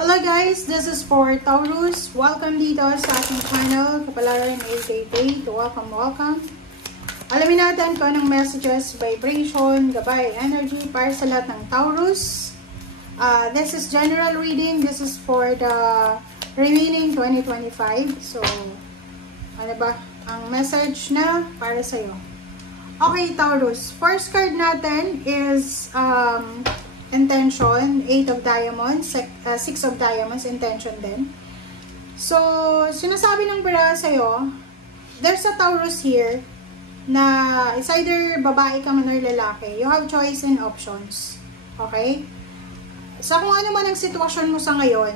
Hello guys, this is for Taurus. Welcome dito sa ating channel. Kapalaran AKK. Welcome. Alamin natin kung anong messages, vibration, gabay, energy para sa lahat ng Taurus. This is general reading. This is for the remaining 2025. So, ano ba ang message na para sa'yo? Okay, Taurus. First card natin is intention, 8 of diamonds, 6 of diamonds, intention din. So, sinasabi ng bara sa'yo, there's a Taurus here na it's either babae ka man or lalaki. You have choice and options. Okay? Sa kung ano man ang sitwasyon mo sa ngayon,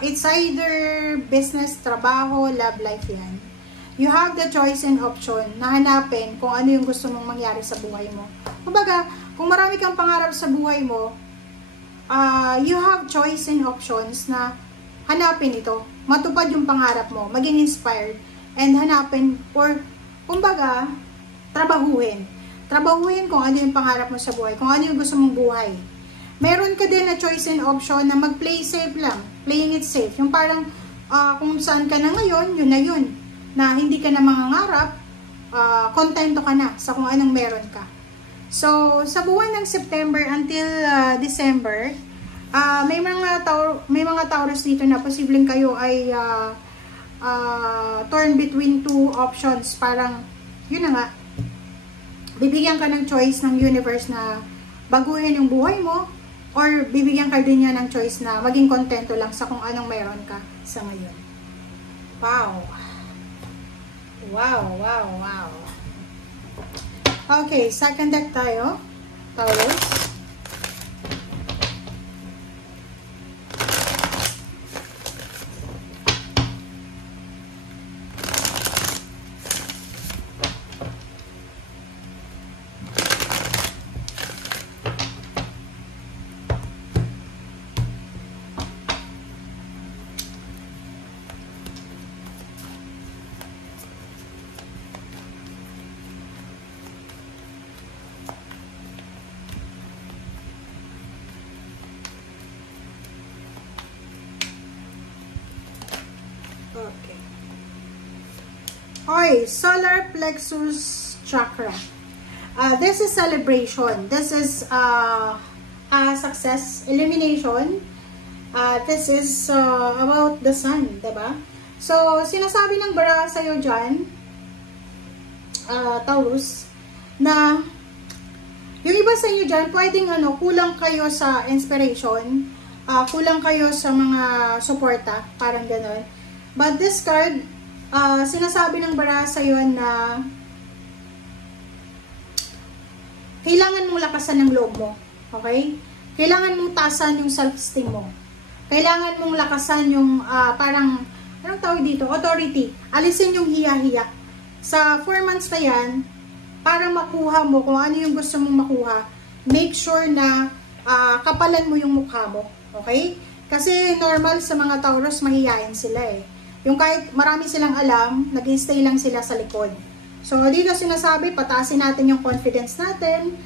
it's either business, trabaho, love life yan. You have the choice and option na hanapin kung ano yung gusto mong mangyari sa buhay mo. Kumbaga, kung marami kang pangarap sa buhay mo, you have choice and options na hanapin ito. Matupad yung pangarap mo, maging inspired, and hanapin, or kumbaga, trabahuhin. Trabahuhin kung ano yung pangarap mo sa buhay, kung ano yung gusto mong buhay. Meron ka din na choice and option na mag-play safe lang, playing it safe. Yung parang, kung saan ka na ngayon, yun na yun. Na hindi ka na mangangarap, kontento ka na sa kung anong meron ka. So, sa buwan ng September until December, may mga Taurus dito na posibleng kayo ay torn between two options. Parang, yun na nga, bibigyan ka ng choice ng universe na baguhin yung buhay mo, or bibigyan ka din niya ng choice na maging kontento lang sa kung anong meron ka sa ngayon. Wow! Wow! Okay, second deck tayo, Taurus. Okay. Okay, solar plexus chakra. This is celebration. This is a success, elimination. This is about the sun, diba? So, sinasabi ng bara sa'yo dyan, Taurus, na yung iba sa inyo dyan, pwedeng kulang kayo sa inspiration, kulang kayo sa mga suporta, parang gano'n. But this card, sinasabi ng bara sa'yo na kailangan mong lakasan ng loob mo. Okay? Kailangan mong taasan yung self-esteem mo. Kailangan mong lakasan yung parang, anong tawag dito? Authority. Alisin yung hiya-hiya. Sa 4 months na yan, para makuha mo kung ano yung gusto mong makuha, make sure na kapalan mo yung mukha mo. Okay? Kasi normal sa mga Taurus, mahihayin sila eh. Yung kahit marami silang alam, nag-stay lang sila sa likod. So, dito sinasabi, pataasin natin yung confidence natin,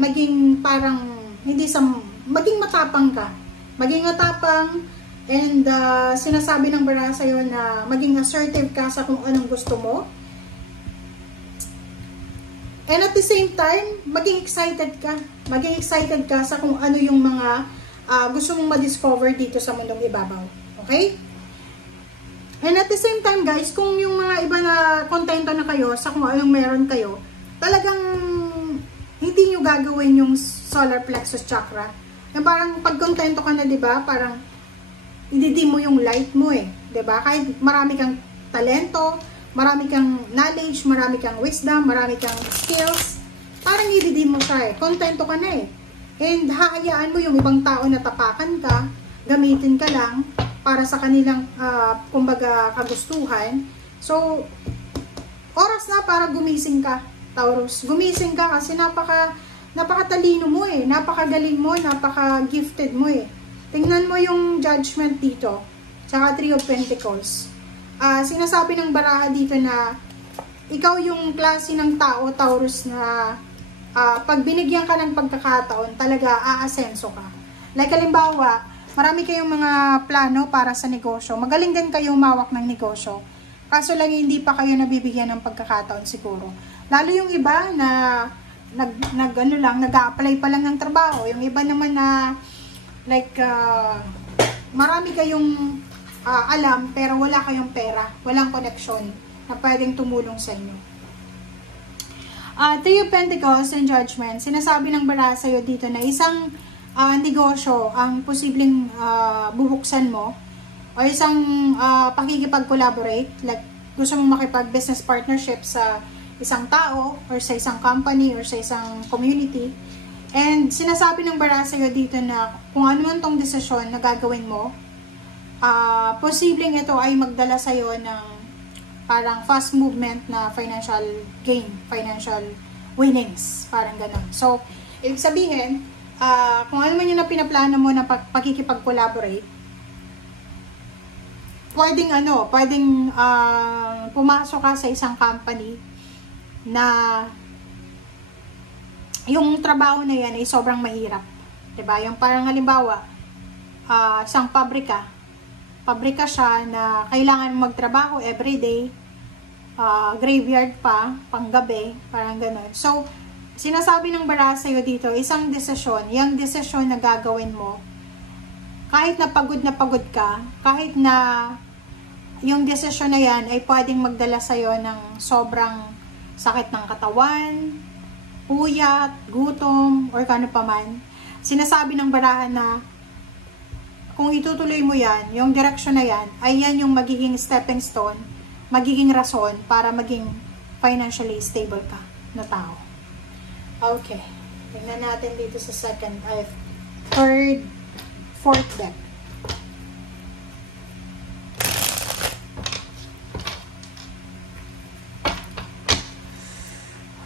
maging parang, maging matapang ka. Maging matapang, and sinasabi ng bara sa'yo na maging assertive ka sa kung anong gusto mo. And at the same time, maging excited ka. Maging excited ka sa kung ano yung mga gusto mong ma-discover dito sa mundong ibabaw. Okay? And at the same time, guys, kung yung mga iba na kontento na kayo sa kung anong meron kayo, talagang hindi nyo gagawin yung solar plexus chakra. Yung parang pag kontento ka na, diba? Parang ididim mo yung light mo eh. Diba? Kahit marami kang talento, marami kang knowledge, marami kang wisdom, marami kang skills, parang ididim mo siya eh. Kontento ka na eh. And hahayaan mo yung ibang tao na tapakan ka, gamitin ka lang, para sa kanilang, kumbaga, kagustuhan. So, oras na para gumising ka, Taurus. Gumising ka kasi napakatalino mo eh. Napakagaling mo, napaka-gifted mo eh. Tingnan mo yung judgment dito. Tsaka 3 of Pentacles. Sinasabi ng baraha dito na ikaw yung klase ng tao, Taurus, na pag binigyan ka ng pagkakataon, talaga aasenso ka. Like halimbawa, marami kayong mga plano para sa negosyo. Magaling din kayong mawak ng negosyo. Kaso lang hindi pa kayo nabibigyan ng pagkakataon siguro. Lalo yung iba na nag-a-apply pa lang ng trabaho. Yung iba naman na like marami kayong alam pero wala kayong pera, walang connection na pwedeng tumulong sa inyo. Three of Pentacles and Judgment. Sinasabi ng bara sa'yo dito na isang negosyo ang posibleng bubuksan mo o isang pakikipag-collaborate, like gusto mong makipag-business partnership sa isang tao or sa isang company or sa isang community. And sinasabi ng bara sa'yo dito na kung ano man tong desisyon na gagawin mo, posibleng ito ay magdala sa'yo ng parang fast movement na financial gain, financial winnings, parang ganun. So, ibig sabihin, kung ano man yung na pinaplano mo na pakikipag-collaborate, pwedeng pumasok ka sa isang company na yung trabaho na yan ay sobrang mahirap. Diba? Yung parang halimbawa, isang pabrika siya na kailangan magtrabaho everyday, graveyard pa, panggabi, parang ganun. So, sinasabi ng bara sa'yo dito, isang desisyon, yung desisyon na gagawin mo, kahit na pagod ka, kahit na yung desisyon na yan ay pwedeng magdala sa'yo ng sobrang sakit ng katawan, puyat, gutom, or kano pa man, sinasabi ng barahan na kung itutuloy mo yan, yung direction na yan, ay yan yung magiging stepping stone, magiging rason para maging financially stable ka na tao. Okay. Tingnan natin dito sa third, fourth deck.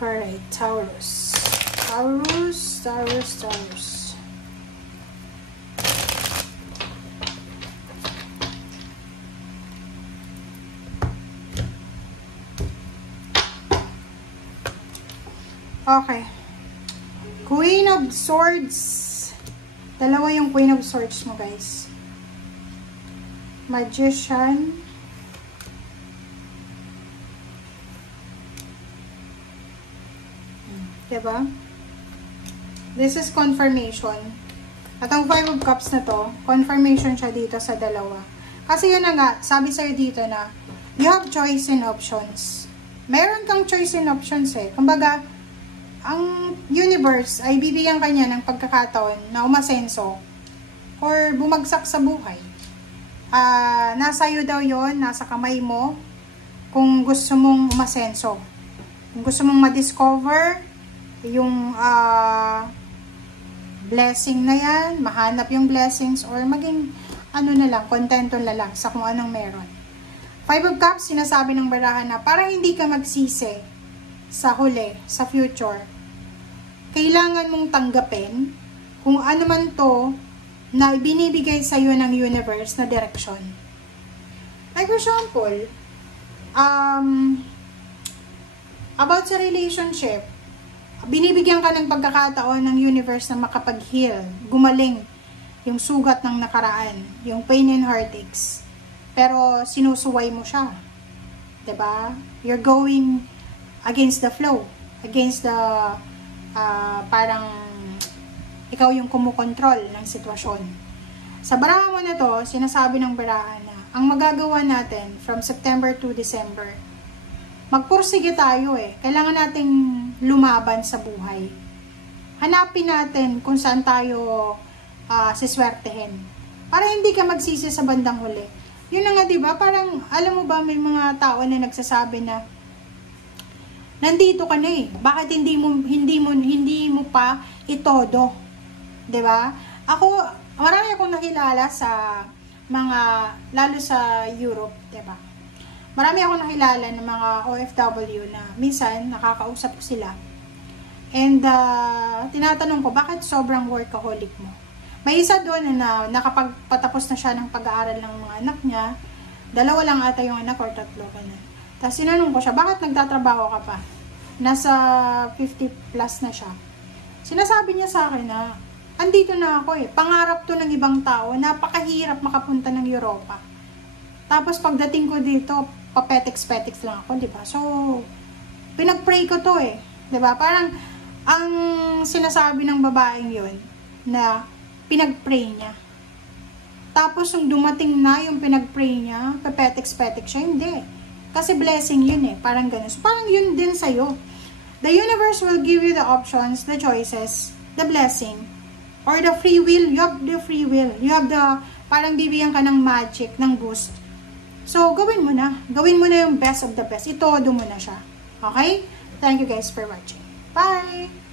Alright, Taurus. Taurus. Okay. Queen of Swords. Dalawa yung Queen of Swords mo, guys. Magician. Diba? This is confirmation. At ang Five of Cups na to, confirmation siya dito sa dalawa. Kasi yun na nga, sabi sa'yo dito na, you have choice and options. Meron kang choice and options eh. Kumbaga, ang universe ay bibigyan kanya ng pagkakataon na umasenso or bumagsak sa buhay. Nasa iyo daw yon, nasa kamay mo kung gusto mong umasenso. Kung gusto mong ma-discover yung blessing na yan, mahanap yung blessings or maging kontento na lang sa kung anong meron. Five of Cups, sinasabi ng barahan na para hindi ka magsisi sa huli, sa future, kailangan mong tanggapin kung ano man to na binibigay sa iyo ng universe na direction. Like for example, about sa relationship, binibigyan ka ng pagkakataon ng universe na makapag-heal, gumaling yung sugat ng nakaraan, yung pain and heartaches. Pero sinusuway mo siya. 'Di ba? You're going against the flow, against the parang ikaw yung kumukontrol ng sitwasyon. Sa barahan mo na to, sinasabi ng barahan na ang magagawa natin from September to December, magpursige tayo eh. Kailangan nating lumaban sa buhay. Hanapin natin kung saan tayo siswertehin. Para hindi ka magsisi sa bandang huli. Yun na nga, diba? Parang, alam mo ba, may mga tao na nagsasabi na nandito ka na eh. Bakit hindi mo pa itodo? 'Di ba? Marami akong nakilala sa mga, lalo sa Europe, 'di ba? Marami akong nakilala ng mga OFW na minsan nakakausap ko sila. And tinatanong ko, bakit sobrang workaholic mo? May isa doon na nakapagpatapos na siya ng pag-aaral ng mga anak niya. 2 lang ata yung anak or 3 ka na. Tapos sinanong ko siya, bakit nagtatrabaho ka pa? Nasa 50 plus na siya. Sinasabi niya sa akin na andito na ako eh. Pangarap to ng ibang tao. Napakahirap makapunta ng Europa. Tapos pagdating ko dito, papetex-petex lang ako, di ba? So, pinag-pray ko to eh. Di ba? Parang, ang sinasabi ng babaeng yun, na pinag-pray niya. Tapos, yung dumating na yung pinag-pray niya, papetex-petex siya, hindi. Kasi blessing yun eh. Parang ganun. So, parang yun din sa'yo. The universe will give you the options, the choices, the blessing, or the free will. You have the free will. You have the, parang bibigyan ka ng magic, ng boost. So, gawin mo na. Gawin mo na yung best of the best. Itodo mo na siya. Okay? Thank you guys for watching. Bye!